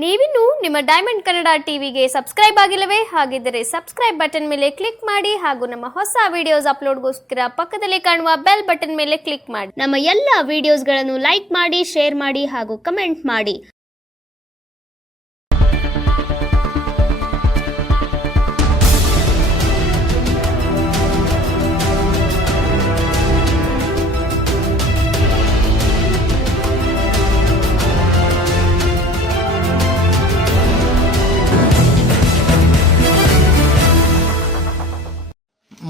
ನೀವಿನ್ನು ನಿಮ್ಮ ಡೈಮಂಡ್ ಕನ್ನಡ ಟಿವಿಗೆ ಸಬ್ಸ್ಕ್ರೈಬ್ ಆಗಿಲ್ಲವೇ? ಹಾಗಿದ್ದರೆ ಸಬ್ಸ್ಕ್ರೈಬ್ ಬಟನ್ ಮೇಲೆ ಕ್ಲಿಕ್ ಮಾಡಿ ಹಾಗೂ ನಮ್ಮ ಹೊಸ ವಿಡಿಯೋಸ್ ಅಪ್ಲೋಡ್ಗೋಸ್ಕರ ಪಕ್ಕದಲ್ಲಿ ಕಾಣುವ ಬೆಲ್ ಬಟನ್ ಮೇಲೆ ಕ್ಲಿಕ್ ಮಾಡಿ. ನಮ್ಮ ಎಲ್ಲ ವಿಡಿಯೋಸ್ಗಳನ್ನು ಲೈಕ್ ಮಾಡಿ, ಶೇರ್ ಮಾಡಿ ಹಾಗೂ ಕಮೆಂಟ್ ಮಾಡಿ.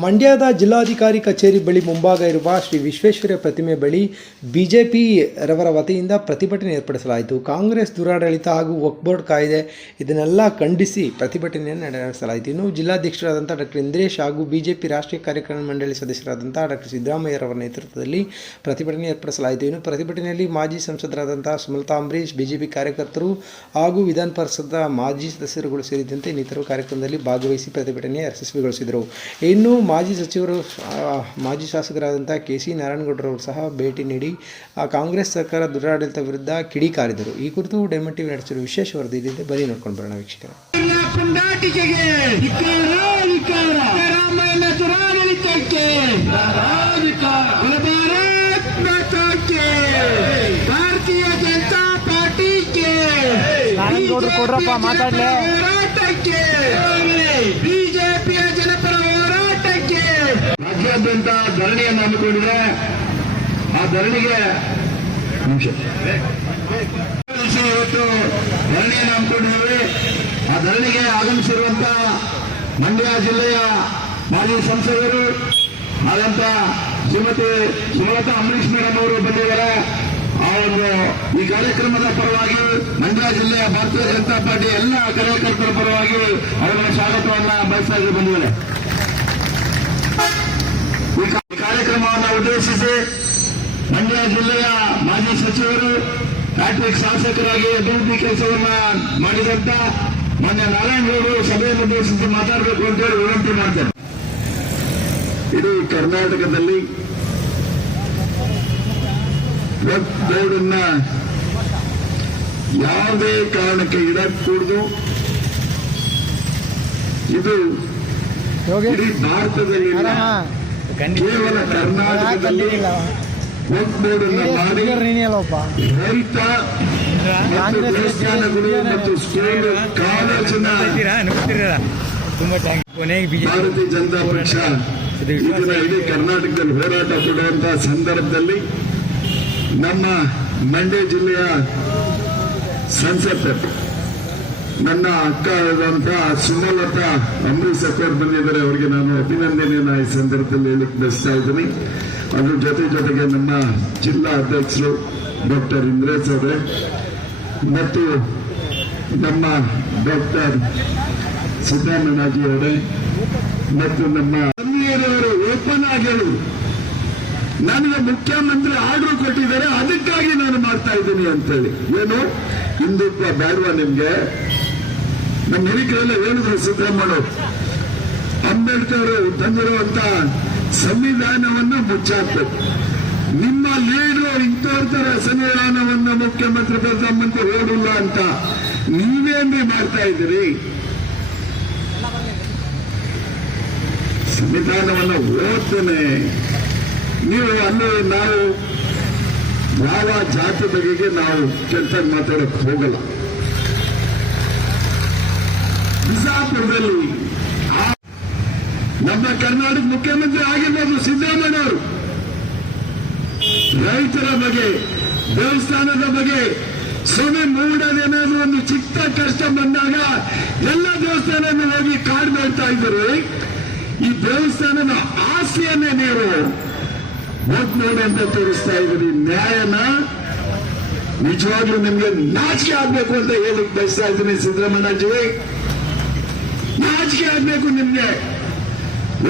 ಮಂಡ್ಯದ ಜಿಲ್ಲಾಧಿಕಾರಿ ಕಚೇರಿ ಬಳಿ ಮುಂಭಾಗ ಇರುವ ಶ್ರೀ ವಿಶ್ವೇಶ್ವರಯ್ಯ ಪ್ರತಿಮೆ ಬಳಿ ಬಿಜೆಪಿ ರವರ ವತಿಯಿಂದ ಪ್ರತಿಭಟನೆ ಏರ್ಪಡಿಸಲಾಯಿತು. ಕಾಂಗ್ರೆಸ್ ದುರಾಡಳಿತ ಹಾಗೂ ವಕ್ಫ್ ಬೋರ್ಡ್ ಕಾಯ್ದೆ ಇದನ್ನೆಲ್ಲ ಖಂಡಿಸಿ ಪ್ರತಿಭಟನೆಯನ್ನು ನಡೆಸಲಾಯಿತು. ಇನ್ನು ಜಿಲ್ಲಾಧ್ಯಕ್ಷರಾದಂಥ ಡಾಕ್ಟರ್ ಇಂದ್ರೇಶ್ ಹಾಗೂ ಬಿಜೆಪಿ ರಾಷ್ಟ್ರೀಯ ಕಾರ್ಯಕ್ರಮ ಮಂಡಳಿ ಸದಸ್ಯರಾದಂಥ ಡಾಕ್ಟರ್ ಸಿದ್ದರಾಮಯ್ಯರವರ ನೇತೃತ್ವದಲ್ಲಿ ಪ್ರತಿಭಟನೆ ಏರ್ಪಡಿಸಲಾಯಿತು. ಇನ್ನು ಪ್ರತಿಭಟನೆಯಲ್ಲಿ ಮಾಜಿ ಸಂಸದರಾದಂಥ ಸುಮಲತಾ ಅಂಬರೀಶ್, ಬಿಜೆಪಿ ಕಾರ್ಯಕರ್ತರು ಹಾಗೂ ವಿಧಾನ ಪರಿಷತ್ನ ಮಾಜಿ ಸದಸ್ಯರುಗಳು ಸೇರಿದಂತೆ ಇನ್ನಿತರು ಕಾರ್ಯಕ್ರಮದಲ್ಲಿ ಭಾಗವಹಿಸಿ ಪ್ರತಿಭಟನೆ ಯಶಸ್ವಿಗೊಳಿಸಿದರು. ಇನ್ನು ಮಾಜಿ ಸಚಿವರು, ಮಾಜಿ ಶಾಸಕರಾದಂಥ ಕೆ.ಸಿ. ನಾರಾಯಣಗೌಡರವರು ಸಹ ಭೇಟಿ ನೀಡಿ ಕಾಂಗ್ರೆಸ್ ಸರ್ಕಾರ ದುರಾಡಳಿತ ವಿರುದ್ಧ ಕಿಡಿಕಾರಿದರು. ಈ ಕುರಿತು ಡೈಮಂಡ್ ಟಿವಿ ನಡೆಸಿರುವ ವಿಶೇಷ ವರದಿ ಇದೆ, ಬನ್ನಿ ನೋಡ್ಕೊಂಡು ಬರೋಣ ವೀಕ್ಷಕರು. ಭಾರತೀಯ ಜನತಾ ಪಾರ್ಟಿಗೆ ಕೊಡ್ರಪ್ಪ ಮಾತಾಡ್ಲೆ. ಬಿಜೆಪಿಯ ಜನಪರ ಹೋರಾಟಕ್ಕೆ ರಾಜ್ಯಾದ್ಯಂತ ಧರಣಿಯನ್ನು ಹಮ್ಮಿಕೊಂಡಿದೆ. ಆ ಧರಣಿಗೆ ಇವತ್ತು ಧರಣಿಯನ್ನು ಹಮ್ಮಿಕೊಂಡಿದ್ದೇವೆ. ಆ ಧರಣಿಗೆ ಆಗಮಿಸಿರುವಂತ ಮಂಡ್ಯ ಜಿಲ್ಲೆಯ ಮಾಜಿ ಸಂಸದರು ಆದಂತ ಶ್ರೀಮತಿ ಸುಮಲತಾ ಅಂಬರೀಶ್ ಮೇಡಮ್ ಅವರು ಬಂದಿದ್ದಾರೆ. ಈ ಕಾರ್ಯಕ್ರಮದ ಪರವಾಗಿ ಮಂಡ್ಯ ಜಿಲ್ಲೆಯ ಭಾರತೀಯ ಜನತಾ ಪಾರ್ಟಿ ಎಲ್ಲ ಕಾರ್ಯಕರ್ತರ ಪರವಾಗಿ ಅವರ ಸ್ವಾಗತವನ್ನ ಬಯಸಾಗಿ ಬಂದಿದ್ದಾರೆ. ಈ ಕಾರ್ಯಕ್ರಮವನ್ನು ಉದ್ದೇಶಿಸಿ ಮಂಡ್ಯ ಜಿಲ್ಲೆಯ ಮಾಜಿ ಸಚಿವರು, ಹ್ಯಾಟ್ರಿಕ್ ಶಾಸಕರಾಗಿ ಅಭಿವೃದ್ಧಿ ಕೆಲಸವನ್ನ ಮಾಡಿದಂತ ಮಾನ್ಯ ನಾರಾಯಣಗೌಡರು ಸಭೆಯನ್ನು ಉದ್ದೇಶಿಸಿ ಮಾತಾಡಬೇಕು ಅಂತೇಳಿ ವಿನಂತಿ ಮಾಡ್ತೇನೆ. ಇಡೀ ಕರ್ನಾಟಕದಲ್ಲಿ ವಕ್ಫ್ ಬೋರ್ಡನ್ನ ಯಾವುದೇ ಕಾರಣಕ್ಕೆ ಇಡಕೂಡದು. ಇದು ಇಡೀ ಭಾರತದಲ್ಲಿ ಕೇವಲ ಕರ್ನಾಟಕದಲ್ಲಿ ವಕ್ಫ್ ಬೋರ್ಡ್ ಅನ್ನು ಮಾಡಿ ರೈತ ಮತ್ತು ದೇವಸ್ಥಾನಗಳು ಮತ್ತು ಸ್ಕೂಲ್ ಕಾಲೇಜಿನ ಭಾರತೀಯ ಜನತಾ ಪಕ್ಷ ಇದನ್ನ ಇಡೀ ಕರ್ನಾಟಕದಲ್ಲಿ ಹೋರಾಟ ಕೊಡುವಂತಹ ಸಂದರ್ಭದಲ್ಲಿ ನಮ್ಮ ಮಂಡ್ಯ ಜಿಲ್ಲೆಯ ಸಂಸದರು ನನ್ನ ಅಕ್ಕ ಆದಂತಹ ಸುಮಲತಾ ಅಂಬರೀಶ್ ಅವರು ಬಂದಿದ್ದಾರೆ. ಅವರಿಗೆ ನಾನು ಅಭಿನಂದನೆಯನ್ನು ಈ ಸಂದರ್ಭದಲ್ಲಿ ಹೇಳಿಕ್ಕೆ ಬಯಸ್ತಾ ಇದ್ದೀನಿ. ಅದ್ರ ಜೊತೆಗೆ ನಮ್ಮ ಜಿಲ್ಲಾ ಅಧ್ಯಕ್ಷರು ಡಾಕ್ಟರ್ ಇಂದ್ರೇಶ್ ಅವರೇ ಮತ್ತು ನಮ್ಮ ಡಾಕ್ಟರ್ ಸಿದ್ದರಾಮಯ್ಯಜಿ ಅವರೇ ಮತ್ತು ನಮ್ಮ ಅವರು ಓಪನ್ ಆಗಿ ಹೇಳುವುದು, ನನಗೆ ಮುಖ್ಯಮಂತ್ರಿ ಆರ್ಡರ್ ಕೊಟ್ಟಿದ್ದಾರೆ, ಅದಕ್ಕಾಗಿ ನಾನು ಮಾಡ್ತಾ ಇದ್ದೀನಿ ಅಂತೇಳಿ. ಏನು ಹಿಂದುತ್ವ ಬೇಡವಾ ನಿಮ್ಗೆ? ನಮ್ಮ ಹಿರಿಕರೆಲ್ಲ ಹೇಳಿದ್ರು, ಸಿದ್ದರಾಮಯ್ಯ ಅಂಬೇಡ್ಕರ್ ತಂದಿರುವಂತ ಸಂವಿಧಾನವನ್ನ ಮುಚ್ಚಾಕ್ಬೇಕು. ನಿಮ್ಮ ಲೀಡರ್ ಇಂಥವ್ರ ಸಂವಿಧಾನವನ್ನ ಮುಖ್ಯಮಂತ್ರಿ ಪ್ರಧಾನಮಂತ್ರಿ ಓಡಿಲ್ಲ ಅಂತ ನೀವೇನ್ರಿ ಮಾಡ್ತಾ ಇದ್ದೀರಿ? ಸಂವಿಧಾನವನ್ನ ಓದ್ತೇನೆ ನೀವು ಅಲ್ಲಿ. ನಾವು ಯಾವ ಜಾತಿ ಬಗೆಗೆ ನಾವು ಕೆಟ್ಟಾಗಿ ಮಾತಾಡಕ್ ಹೋಗಲ್ಲ. ಬಿಜಾಪುರದಲ್ಲಿ ನಮ್ಮ ಕರ್ನಾಟಕ ಮುಖ್ಯಮಂತ್ರಿ ಆಗಿರ್ಬೋದು ಸಿದ್ದರಾಮಯ್ಯ ಅವರು ರೈತರ ಬಗ್ಗೆ, ದೇವಸ್ಥಾನದ ಬಗ್ಗೆ ಸುಮ್ಮನೆ ಮೂಡೋದೇನಾದ್ರು ಒಂದು ಚಿಕ್ಕ ಕಷ್ಟ ಬಂದಾಗ ಎಲ್ಲ ದೇವಸ್ಥಾನವನ್ನು ಹೋಗಿ ಕಾಡ್ ಮಾಡ್ತಾ ಇದ್ರು. ಈ ದೇವಸ್ಥಾನದ ಆಸೆಯನ್ನೇ ನೀವು ವಕ್ಫ್ ಬೋರ್ಡ್ ಅಂತ ತೋರಿಸ್ತಾ ಇದ್ದೀರಿ. ನ್ಯಾಯನ ನಿಜವಾಗ್ಲೂ ನಿಮ್ಗೆ ನಾಚಿಕೆ ಆಗ್ಬೇಕು ಅಂತ ಹೇಳಕ್ ಬಯಸ್ತಾ ಇದ್ದೀನಿ. ಸಿದ್ದರಾಮಯ್ಯಜಿ, ನಾಚಿಕೆ ಆಗ್ಬೇಕು ನಿಮ್ಗೆ.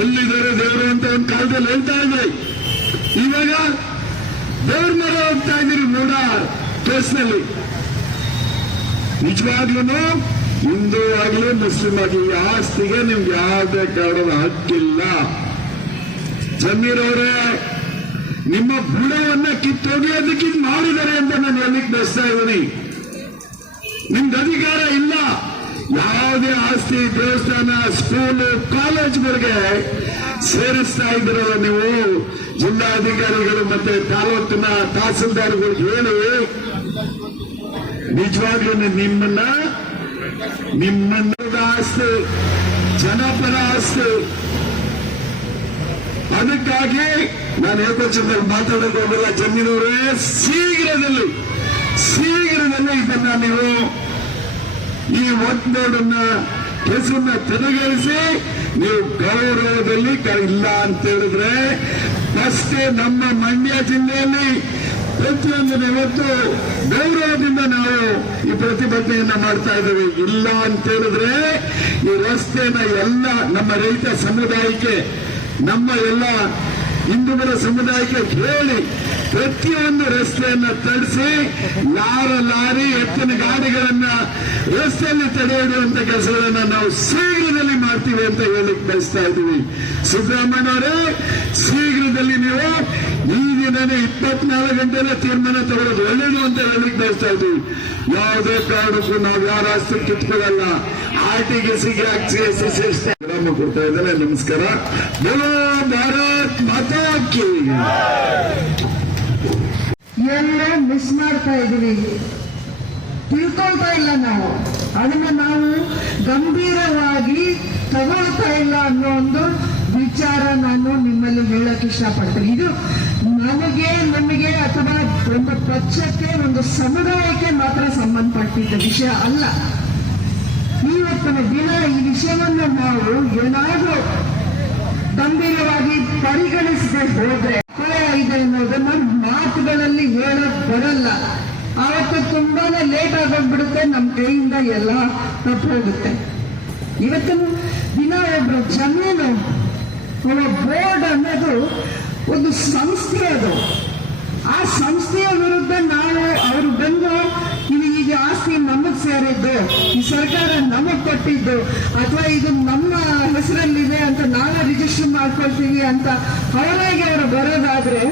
ಎಲ್ಲಿದ್ದಾರೆ ದೇವರು ಅಂತ ಒಂದು ಕಾಲದಲ್ಲಿ ಹೇಳ್ತಾ ಇದ್ರಿ, ಇವಾಗ ದೇವ್ರ ಮೇಲೆ ಹೋಗ್ತಾ ಇದ್ದೀರಿ ಮೂಡ ಕೇಸ್ನಲ್ಲಿ. ನಿಜವಾಗ್ಲೂ ಹಿಂದೂ ಆಗ್ಲಿ ಮುಸ್ಲಿಂ ಆಗ್ಲಿ ಆಸ್ತಿಗೆ ನಿಮ್ಗೆ ಯಾವುದೇ ಕಾರಣದ ಹಕ್ಕಿಲ್ಲ. ಜಮೀರ್ ಅವರೇ, ನಿಮ್ಮ ಬುಡವನ್ನ ಕಿತ್ತೊಗೆಯೋದಕ್ಕೆ ಮಾಡಿದ್ದಾರೆ ಅಂತ ನಾನು ಹೇಳಲಿಕ್ಕೆ ಬಯಸ್ತಾ ಇದ್ದೀನಿ. ನಿಮ್ಗೆ ಅಧಿಕಾರ ಇಲ್ಲ. ಯಾವುದೇ ಆಸ್ತಿ, ದೇವಸ್ಥಾನ, ಸ್ಕೂಲು, ಕಾಲೇಜ್ಗಳಿಗೆ ಸೇರಿಸ್ತಾ ಇದ್ದೀರಲ್ಲ ನೀವು, ಜಿಲ್ಲಾಧಿಕಾರಿಗಳು ಮತ್ತೆ ತಾಲೂಕಿನ ತಹಸೀಲ್ದಾರ್ಗಳು ಹೇಳಿ, ನಿಜವಾಗ್ಲೂ ನಿಮ್ಮನ್ನ ಆಸ್ತಿ, ಜನಪರ ಆಸ್ತಿ. ಅದಕ್ಕಾಗಿ ನಾನು ಏಕವಚನದಲ್ಲಿ ಮಾತಾಡೋದಿಲ್ಲ. ಜಮೀನವರೇ, ಶೀಘ್ರದಲ್ಲಿ ಇದನ್ನ ನೀವು ಈ ಒತ್ತಡನ್ನ ಹೆಸರನ್ನ ತೆರವುಗೊಳಿಸಿ ನೀವು ಗೌರವದಲ್ಲಿ ಇಲ್ಲ ಅಂತ ಹೇಳಿದ್ರೆ ಅಷ್ಟೇ. ನಮ್ಮ ಮಂಡ್ಯ ಜಿಲ್ಲೆಯಲ್ಲಿ ಪ್ರತಿಯೊಂದನ್ನು ಇವತ್ತು ಗೌರವದಿಂದ ನಾವು ಈ ಪ್ರತಿಭಟನೆಯನ್ನ ಮಾಡ್ತಾ ಇದ್ದೇವೆ. ಇಲ್ಲ ಅಂತ ಹೇಳಿದ್ರೆ ಈ ರಸ್ತೆನ ಎಲ್ಲ ನಮ್ಮ ರೈತ ಸಮುದಾಯಕ್ಕೆ, ನಮ್ಮ ಎಲ್ಲ ಹಿಂದೂಗಳ ಸಮುದಾಯಕ್ಕೆ ಹೇಳಿ ಪ್ರತಿಯೊಂದು ರಸ್ತೆಯನ್ನ ತಡೆಸಿ ಲಾರಿ ಎತ್ತಿನ ಗಾಡಿಗಳನ್ನ ರಸ್ತೆಯಲ್ಲಿ ತಡೆಹಿಡಿಯುವಂತ ಕೆಲಸಗಳನ್ನ ನಾವು ಶೀಘ್ರದಲ್ಲಿ ಮಾಡ್ತೀವಿ ಅಂತ ಹೇಳಿಕ್ ಬಯಸ್ತಾ ಇದ್ದೀವಿ. ಸಿದ್ದರಾಮಯ್ಯನವರೇ, ಶೀಘ್ರದಲ್ಲಿ ನೀವು ಈ ದಿನನೇ 24 ಗಂಟೆಲ್ಲ ತೀರ್ಮಾನ ತಗೊಳ್ಳೋದು ಒಳ್ಳೇದು ಅಂತ ಹೇಳಿಕ್ ಬಯಸ್ತಾ ಇದ್ದೀವಿ. ಯಾವುದೇ ಕಾರಣಕ್ಕೂ ನಾವು ಯಾರ ಆಸ್ತಿ ಕಿತ್ಕೊಳ್ಳಲ್ಲ. ಆರ್ಟಿಗೆ ಕೊಡ್ತಾ ಇದ್ದಾರೆ. ನಮಸ್ಕಾರ. ಬೋಲೋ ಭಾರತ್ ಮಾತಾ ಕಿ. ಎಲ್ಲ ಮಿಸ್ ಮಾಡ್ತಾ ಇದೀವಿ, ತಿಳ್ಕೊಳ್ತಾ ಇಲ್ಲ ನಾವು. ಅದನ್ನ ನಾವು ಗಂಭೀರವಾಗಿ ತಗೊಳ್ತಾ ಇಲ್ಲ ಅನ್ನೋ ಒಂದು ವಿಚಾರ ನಾನು ನಿಮ್ಮಲ್ಲಿ ಹೇಳಕ್ ಇಷ್ಟಪಡ್ತೀನಿ. ಇದು ನಮಗೆ ಅಥವಾ ಒಂದು ಪಕ್ಷಕ್ಕೆ, ಒಂದು ಸಮುದಾಯಕ್ಕೆ ಮಾತ್ರ ಸಂಬಂಧಪಟ್ಟಿದ್ದ ವಿಷಯ ಅಲ್ಲ. ಇವತ್ತಿನ ದಿನ ಈ ವಿಷಯವನ್ನು ನಾವು ಏನಾದರೂ ಗಂಭೀರವಾಗಿ ಪರಿಗಣಿಸದೆ ಹೋದ್ರೆ ಇದೆ ಅನ್ನೋದನ್ನ ಮಾತುಗಳಲ್ಲಿ ಹೇಳಕ್ ಬರಲ್ಲ. ಆವತ್ತು ತುಂಬಾನೇ ಲೇಟ್ ಆಗೋಗ್ಬಿಡುತ್ತೆ, ನಮ್ಮ ಕೈಯಿಂದ ಎಲ್ಲ ತಪ್ಪು ಹೋಗುತ್ತೆ. ಇವತ್ತಿನ ದಿನ ಒಬ್ಬರು ಜಮೀನು ಬೋರ್ಡ್ ಅನ್ನೋದು ಒಂದು ಸಂಸ್ಥೆ, ಅದು ಆ ಸಂಸ್ಥೆಯ ವಿರುದ್ಧ ನಾವು ಅವರು ಬಂದು ಈಗ ಆಸ್ತಿ ನಮಗ್ ಸೇರಿದ್ದು, ಈ ಸರ್ಕಾರ ನಮಗ್ ಕೊಟ್ಟಿದ್ದು, ಅಥವಾ ಇದು ನಮ್ಮ ಹೆಸರಲ್ಲಿದೆ ಅಂತ ನಾವೇ ರಿಜಿಸ್ಟರ್ ಮಾಡ್ಕೊಳ್ತೀವಿ ಅಂತ ಅವರಾಗಿ ಅವರು ಬರೋದಾದ್ರೆ,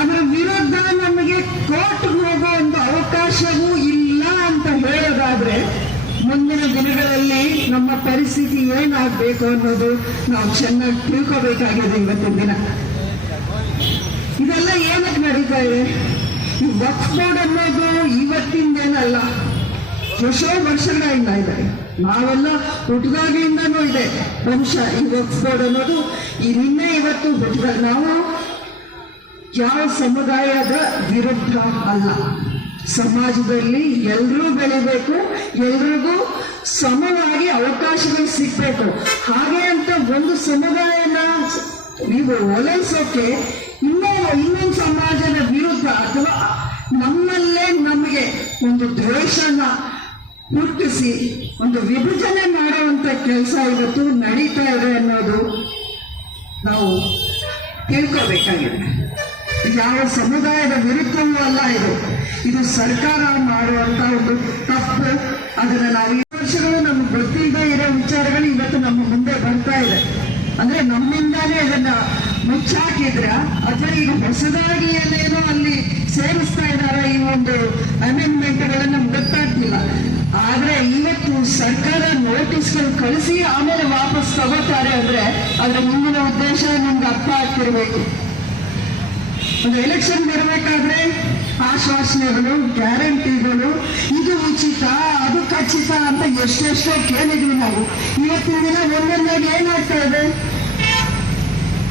ಅದರ ವಿರುದ್ಧ ನಮಗೆ ಕೋರ್ಟ್ಗೆ ಹೋಗೋ ಒಂದು ಅವಕಾಶವೂ ಇಲ್ಲ ಅಂತ ಹೇಳೋದಾದ್ರೆ, ಮುಂದಿನ ದಿನಗಳಲ್ಲಿ ನಮ್ಮ ಪರಿಸ್ಥಿತಿ ಏನಾಗಬೇಕು ಅನ್ನೋದು ನಾವು ಚೆನ್ನಾಗಿ ತಿಳ್ಕೋಬೇಕಾಗಿದೆ. ಇವತ್ತಿನ ದಿನ ಇದೆಲ್ಲ ಏನಕ್ಕೆ ನಡೀತಾ ಇದೆ? ಈ ವಕ್ಫ್ ಬೋರ್ಡ್ ಅನ್ನೋದು ಇವತ್ತಿಂದೇನಲ್ಲ, ಎಷ್ಟೋ ವರ್ಷಗಳಿಂದ ಇದೆ. ನಾವೆಲ್ಲ ಹುಟ್ಟಿದಾಗ್ಲಿಂದನೂ ಇದೆ ವಂಶ. ಈ ವಕ್ಫ್ ಬೋರ್ಡ್ ಅನ್ನೋದು ಈ ನಿನ್ನೆ ಇವತ್ತು ಹುಟ್ಟಿದ. ನಾವು ಯಾವ ಸಮುದಾಯದ ವಿರುದ್ಧ ಅಲ್ಲ. ಸಮಾಜದಲ್ಲಿ ಎಲ್ಲರೂ ಬೆಳಿಬೇಕು, ಎಲ್ರಿಗೂ ಸಮವಾಗಿ ಅವಕಾಶಗಳು ಸಿಗ್ಬೇಕು. ಹಾಗೆ ಅಂತ ಒಂದು ಸಮುದಾಯನ ನೀವು ಓಲೈಸೋಕೆ ಇನ್ನೊಂದು ಸಮಾಜದ ವಿರುದ್ಧ ಅಥವಾ ನಮ್ಮಲ್ಲೇ ನಮಗೆ ಒಂದು ದ್ವೇಷನ ಹುಟ್ಟಿಸಿ ಒಂದು ವಿಭಜನೆ ಮಾಡುವಂತ ಕೆಲಸ ಇವತ್ತು ನಡೀತಾ ಇದೆ ಅನ್ನೋದು ನಾವು ತಿಳ್ಕೋಬೇಕಾಗಿದೆ. ಯಾವ ಸಮುದಾಯದ ವಿರುದ್ಧವೂ ಅಲ್ಲ ಇದು ಸರ್ಕಾರ ಮಾಡುವಂತ ಒಂದು ತಪ್ಪು. ಅದನ್ನ ನಾವು ಈ ವರ್ಷಗಳು ನಮ್ಗೆ ಗೊತ್ತಿಲ್ಲದೆ ಇರೋ ವಿಚಾರಗಳು ಇವತ್ತು ನಮ್ಮ ಮುಂದೆ ಬರ್ತಾ ಇದೆ. ಅಂದ್ರೆ ನಮ್ಮಿಂದಾನೇ ಅದನ್ನ ಮುಚ್ಚಾಕಿದ್ರ ಅಥವಾ ಈಗ ಹೊಸದಾಗಿ ಏನೇನೋ ಅಲ್ಲಿ ಸೇರಿಸ್ತಾ ಇದ್ದಾರೆ ಈ ಒಂದು ಅಮೆಂಡ್ಮೆಂಟ್ಗಳನ್ನ ನಮ್ಗೆ ಗೊತ್ತಾಗ್ತಿಲ್ಲ. ಆದ್ರೆ ಇವತ್ತು ಸರ್ಕಾರ ನೋಟಿಸ್ಗಳು ಕಳಿಸಿ ಆಮೇಲೆ ವಾಪಸ್ ತಗೋತಾರೆ ಅಂದ್ರೆ ಅದ್ರ ಮುಂದಿನ ಉದ್ದೇಶ ನಿಮ್ಗೆ ಅರ್ಥ ಆಗ್ತಿರ್ಬೇಕು. ಒಂದು ಎಲೆಕ್ಷನ್ ಬರಬೇಕಾದ್ರೆ ಆಶ್ವಾಸನೆಗಳು, ಗ್ಯಾರಂಟಿಗಳು, ಇದು ಉಚಿತ, ಅದು ಖಚಿತ ಅಂತ ಎಷ್ಟೆಷ್ಟೋ ಕೇಳಿದ್ವಿ ನಾವು. ಇವತ್ತಿನ ದಿನ ಒಂದೊಂದಾಗಿ ಏನಾಗ್ತಾ ಇದೆ?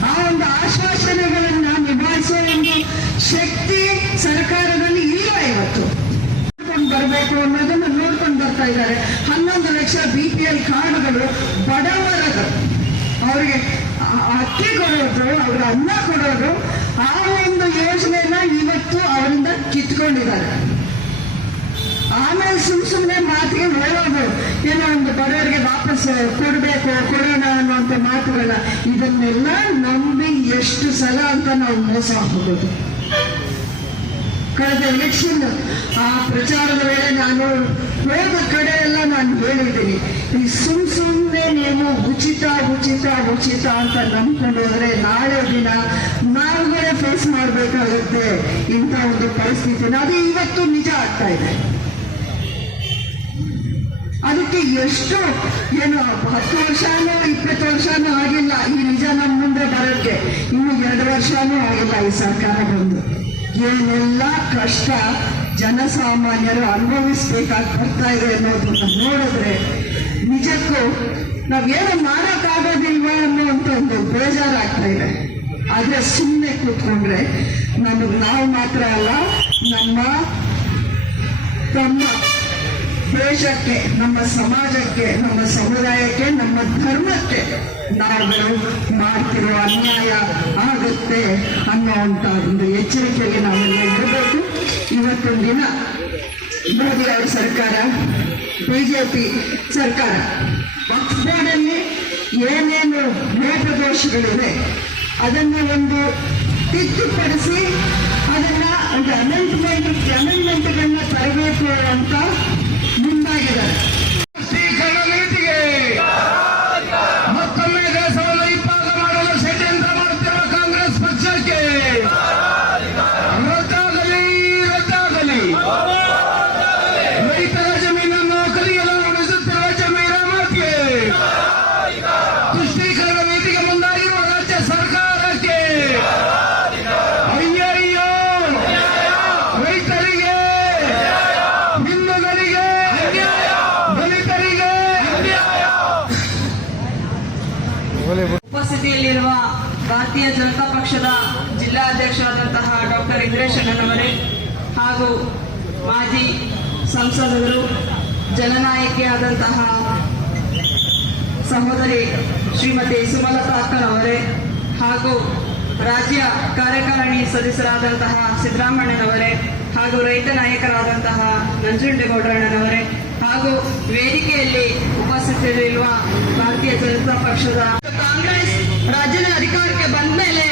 ಆ ಒಂದು ಆಶ್ವಾಸನೆಗಳನ್ನ ನಿಭಾಯಿಸೋ ಒಂದು ಶಕ್ತಿ ಸರ್ಕಾರದಲ್ಲಿ ಇಲ್ಲ. ಇವತ್ತು ಬರಬೇಕು ಅನ್ನೋದನ್ನ ನೋಡ್ಕೊಂಡು ಬರ್ತಾ ಇದ್ದಾರೆ. 11 ಲಕ್ಷ BPL ಕಾರ್ಡ್ಗಳು ಬಡವರದು, ಅವರಿಗೆ ಅಕ್ಕಿ ಕೊಡೋದು, ಅವ್ರ ಅನ್ನ ಕೊಡೋದು, ಆ ಒಂದು ಯೋಜನೆನ ಇವತ್ತು ಅವರಿಂದ ಕಿತ್ಕೊಂಡಿದ್ದಾರೆ. ಆಮೇಲೆ ಸುಮ್ಮನೆ ಮಾತಿಗೆ ಹೇಳೋದು, ಏನೋ ಒಂದು ಬಡವರಿಗೆ ವಾಪಸ್ ಕೊಡೋಣ ಅನ್ನುವಂಥ ಮಾತುಗಳ. ಇದನ್ನೆಲ್ಲ ನಂಬಿ ಎಷ್ಟು ಸಲ ಅಂತ ನಾವು ಮೋಸ ಹೋಗೋದು. ಕಳೆದ ಎಲೆಕ್ಷನ್ ಆ ಪ್ರಚಾರದ ವೇಳೆ ನಾನು ಹೋದ ಕಡೆ ಎಲ್ಲ ನಾನು ಹೇಳಿದ್ದೀನಿ, ಈ ಸುಮ್ಮನೆ ನೀವು ಉಚಿತ ಅಂತ ನಂಬ್ಕೊಂಡು ಹೋದ್ರೆ ನಾಳೆ ದಿನ ನಾವುಗಳೇ ಫೇಸ್ ಮಾಡಬೇಕಾಗುತ್ತೆ ಇಂಥ ಒಂದು ಪರಿಸ್ಥಿತಿನ. ಅದು ಇವತ್ತು ನಿಜ ಆಗ್ತಾ ಇದೆ. ಅದಕ್ಕೆ ಎಷ್ಟು ಏನು 10 ವರ್ಷನೋ 20 ವರ್ಷನೂ ಆಗಿಲ್ಲ ಈ ನಿಜ ನಮ್ಮ ಮುಂದೆ ಬರೋಕ್ಕೆ. ಇನ್ನು 2 ವರ್ಷನೂ ಆಗಿಲ್ಲ ಈ ಸರ್ಕಾರ ಬಂದು. ಏನೆಲ್ಲ ಕಷ್ಟ ಜನಸಾಮಾನ್ಯರು ಅನುಭವಿಸ್ಬೇಕಾಗಿ ಬರ್ತಾ ಇದೆ ಅನ್ನೋದನ್ನ ನೋಡಿದ್ರೆ ನಿಜಕ್ಕೂ ನಾವೇನು ಮಾಡೋಕ್ಕಾಗೋದಿಲ್ವ ಅನ್ನೋಂಥ ಒಂದು ಬೇಜಾರಾಗ್ತಾ ಇದೆ. ಆದ್ರೆ ಸುಮ್ಮನೆ ಕೂತ್ಕೊಂಡ್ರೆ ನಾವು ಮಾತ್ರ ಅಲ್ಲ, ನಮ್ಮ ದೇಶಕ್ಕೆ, ನಮ್ಮ ಸಮಾಜಕ್ಕೆ, ನಮ್ಮ ಸಮುದಾಯಕ್ಕೆ, ನಮ್ಮ ಧರ್ಮಕ್ಕೆ ನಾವುಗಳು ಮಾಡ್ತಿರೋ ಅನ್ಯಾಯ ಆಗುತ್ತೆ ಅನ್ನೋವಂಥ ಒಂದು ಎಚ್ಚರಿಕೆಯಲ್ಲಿ ನಾವೆಲ್ಲ ಇರಬೇಕು. ಇವತ್ತೊಂದು ದಿನ ಮೋದಿ ಅವರ ಸರ್ಕಾರ, ಬಿಜೆಪಿ ಸರ್ಕಾರ ವಕ್ಫ್ ಬೋರ್ಡಲ್ಲಿ ಏನೇನು ಲೋಪದೋಷಗಳಿವೆ ಅದನ್ನು ಒಂದು ತಿದ್ದುಪಡಿಸಿ ಅದನ್ನ ಒಂದು ಅಮೆಂಡ್ಮೆಂಟ್ಗಳನ್ನ ತರಬೇಕು ಅಂತ ಮುಂದಾಗಿದ್ದಾರೆ. ಸ್ಪೀಕರ್ನ ನೀತಿಗೆ ಮತ್ತೊಮ್ಮೆ ದೇಶವನ್ನು ಇಬ್ಬಾಗ ಮಾಡಲು ಷಡ್ಯಂತ್ರ ಮಾಡುತ್ತಿರುವ ಕಾಂಗ್ರೆಸ್ ಪಕ್ಷಕ್ಕೆ ರದ್ದಾಗಲಿ, ರದ್ದಾಗಲಿ. ರೈತರ ಜಮೀನನ್ನು ಕಲಿಯಲು ಉಳಿಸುತ್ತಿರುವ ಜಮೀರ ಮಾತಿಗೆ, ತುಷ್ಟೀಕರಣ ನೀತಿಗೆ ಮುಂದಾಗಿರುವ ರಾಜ್ಯ ಸರ್ಕಾರಕ್ಕೆ ಅಯ್ಯಯ್ಯೋ, ರೈತರಿಗೆ, ಹಿಂದೂಗಳಿಗೆ, ದಲಿತರಿಗೆ ಉಪಸ್ಥಿತಿಯಲ್ಲಿರುವ ಭಾರತೀಯ ಜನತಾ ಪಕ್ಷದ ಜಿಲ್ಲಾಧ್ಯಕ್ಷರಾದಂತಹ ಡಾಕ್ಟರ್ ಇಂದ್ರೇಶ್ ಅಣ್ಣನವರೇ ಹಾಗೂ ಮಾಜಿ ಸಂಸದರು, ಜನನಾಯಕಿಯಾದಂತಹ ಸಹೋದರಿ ಶ್ರೀಮತಿ ಸುಮಲತಾ ಅಕ್ಕನವರೇ ಹಾಗೂ ರಾಜ್ಯ ಕಾರ್ಯಕಾರಿಣಿ ಸದಸ್ಯರಾದಂತಹ ಸಿದ್ದರಾಮಣ್ಣನವರೇ ಹಾಗೂ ರೈತ ನಾಯಕರಾದಂತಹ ನಂಜುಂಡೇಗೌಡರಣ್ಣನವರೇ ಹಾಗೂ ವೇದಿಕೆಯಲ್ಲಿ ಉಪಸ್ಥಿತಿಯಲ್ಲಿರುವ ಭಾರತೀಯ ಜನತಾ ಪಕ್ಷದ ಕಾಂಗ್ರೆಸ್ ರಾಜ್ಯದ ಅಧಿಕಾರಕ್ಕೆ ಬಂದ ಮೇಲೆ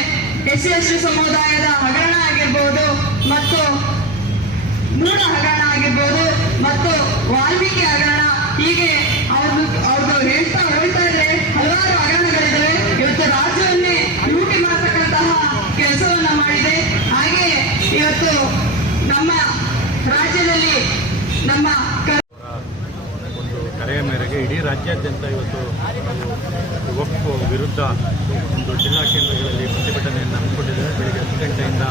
SC ಸಮುದಾಯದ ಹಗರಣ ಆಗಿರ್ಬೋದು ಮತ್ತು ಮೂಢ ಹಗರಣ ಆಗಿರ್ಬೋದು ಮತ್ತು ವಾಲ್ಮೀಕಿ ಹಗರಣ, ಹೀಗೆ ಅವ್ರದ್ದು ಹೇಳ್ತಾ ಹೋಗ್ತಾ ಇದ್ರೆ ಹಲವಾರು ಹಗರಣಗಳಿದ್ರೆ ಇವತ್ತು ರಾಜ್ಯವನ್ನೇ ಲೂಟಿ ಮಾಡತಕ್ಕಂತಹ ಕೆಲಸವನ್ನ ಮಾಡಿದೆ. ಹಾಗೆ ಇವತ್ತು ನಮ್ಮ ರಾಜ್ಯದಲ್ಲಿ ನಮ್ಮ ಒಂದು ಕರೆಯ ಮೇರೆಗೆ ಇಡೀ ರಾಜ್ಯಾದ್ಯಂತ ಇವತ್ತು ವಕ್ಫ್ ವಿರುದ್ಧ ಒಂದು ಜಿಲ್ಲಾ ಕೇಂದ್ರಗಳಲ್ಲಿ ಪ್ರತಿಭಟನೆಯನ್ನು ಹಮ್ಮಿಕೊಂಡಿದ್ದಾರೆ. ಬೆಳಗ್ಗೆ 10 ಗಂಟೆಯಿಂದ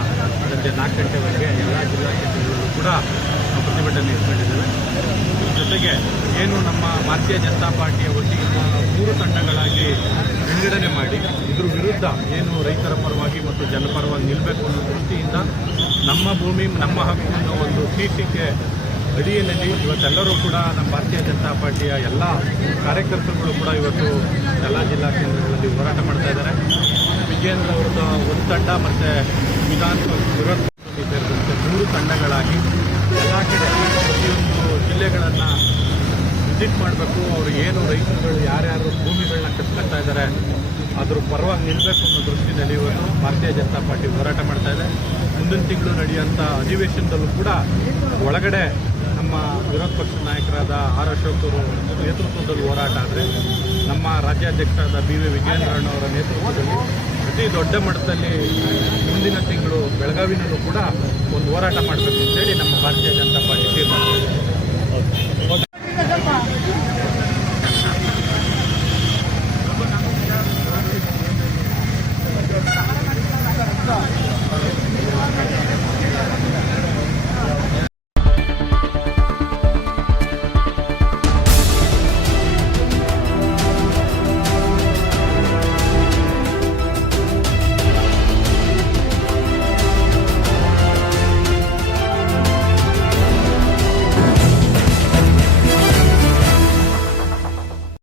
ಸಂಜೆ 4 ಗಂಟೆವರೆಗೆ ಎಲ್ಲ ಜಿಲ್ಲಾ ಕೇಂದ್ರಗಳಲ್ಲೂ ಕೂಡ ಪ್ರತಿಭಟನೆ ಇಟ್ಕೊಂಡಿದ್ದೇವೆ. ಜೊತೆಗೆ ಏನು ನಮ್ಮ ಭಾರತೀಯ ಜನತಾ ಪಾರ್ಟಿಯ ಒಟ್ಟಿಗಿನ 3 ತಂಡಗಳಾಗಿ ವಿಂಗಡಣೆ ಮಾಡಿ ಇದ್ರ ವಿರುದ್ಧ ಏನು ರೈತರ ಪರವಾಗಿ ಮತ್ತು ಜನಪರವಾಗಿ ನಿಲ್ಲಬೇಕು ಅನ್ನೋ ದೃಷ್ಟಿಯಿಂದ ನಮ್ಮ ಭೂಮಿ ನಮ್ಮ ಹಕ್ಕು ಅನ್ನೋ ಒಂದು ಶೀರ್ಷಿಕೆ ಅಡಿಯಲ್ಲಿ ಇವತ್ತೆಲ್ಲರೂ ಕೂಡ ನಮ್ಮ ಭಾರತೀಯ ಜನತಾ ಪಾರ್ಟಿಯ ಎಲ್ಲ ಕಾರ್ಯಕರ್ತರುಗಳು ಕೂಡ ಇವತ್ತು ಎಲ್ಲ ಜಿಲ್ಲಾ ಕೇಂದ್ರಗಳಲ್ಲಿ ಹೋರಾಟ ಮಾಡ್ತಾ ಇದ್ದಾರೆ. ವಿಜೇಂದ್ರ ಅವರದ ಒಂದು ತಂಡ ಮತ್ತು ವಿಧಾನಸಭಾ ವಿರೋಧ ಪಕ್ಷದಲ್ಲಿ ಸೇರಿದಂತೆ 3 ತಂಡಗಳಾಗಿ ಎಲ್ಲ ಕಡೆ ಪ್ರತಿಯೊಂದು ಜಿಲ್ಲೆಗಳನ್ನು ವಿಸಿಟ್ ಮಾಡಬೇಕು. ಅವರು ಏನು ರೈತರುಗಳು ಯಾರ್ಯಾರು ಭೂಮಿಗಳನ್ನ ಕಸ್ಕೊಳ್ತಾ ಇದ್ದಾರೆ ಅದ್ರ ಪರವಾಗಿ ನಿಲ್ಲಬೇಕು ಅನ್ನೋ ದೃಷ್ಟಿಯಲ್ಲಿ ಇವತ್ತು ಭಾರತೀಯ ಜನತಾ ಪಾರ್ಟಿ ಹೋರಾಟ ಮಾಡ್ತಾ ಇದೆ. ಮುಂದಿನ ತಿಂಗಳು ನಡೆಯುವಂಥ ಅಧಿವೇಶನದಲ್ಲೂ ಕೂಡ ಒಳಗಡೆ ನಮ್ಮ ವಿರೋಧ ಪಕ್ಷದ ನಾಯಕರಾದ ಆರ್ ಅಶೋಕ್ ಅವರು ನೇತೃತ್ವದಲ್ಲಿ ಹೋರಾಟ ಆದರೆ, ನಮ್ಮ ರಾಜ್ಯಾಧ್ಯಕ್ಷರಾದ BV ವಿಜಯೇಂದ್ರಣ್ಣವರ ನೇತೃತ್ವದಲ್ಲಿ ಅತಿ ದೊಡ್ಡ ಮಟ್ಟದಲ್ಲಿ ಮುಂದಿನ ತಿಂಗಳು ಬೆಳಗಾವಿನಲ್ಲೂ ಕೂಡ ಒಂದು ಹೋರಾಟ ಮಾಡಬೇಕು ಅಂತೇಳಿ ನಮ್ಮ ಭಾರತೀಯ ಜನತಾ ಪಾರ್ಟಿ ತೀರ್ಮಾನ ಮಾಡಿದೆ.